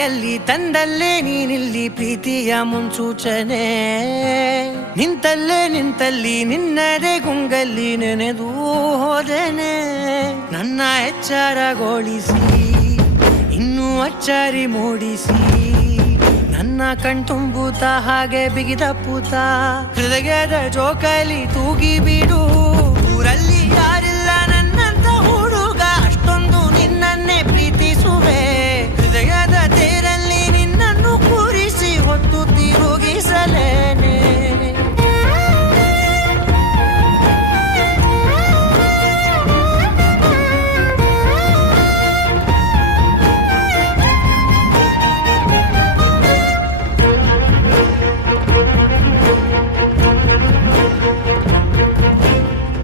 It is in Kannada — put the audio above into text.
ಕೈಯಲ್ಲಿ ತಂದಲ್ಲೇ ನೀನಿಲ್ಲಿ ಪ್ರೀತಿಯ ಮುನ್ಸೂಚನೆ ನಿಂತಲ್ಲಿ ನಿನ್ನದೇ ಗುಂಗಲ್ಲಿ ನೆನೆದು ಹೋದನೆ ನನ್ನ ಎಚ್ಚರಗೊಳಿಸಿ ಇನ್ನೂ ಅಚ್ಚರಿ ಮೂಡಿಸಿ ನನ್ನ ಕಣ್ತುಂಬುತ್ತ ಹಾಗೆ ಬಿಗಿದ ಪೂತ ಹೃದಯದ ಜೋಕಾಲಿ ತೂಗಿ ಬಿಡು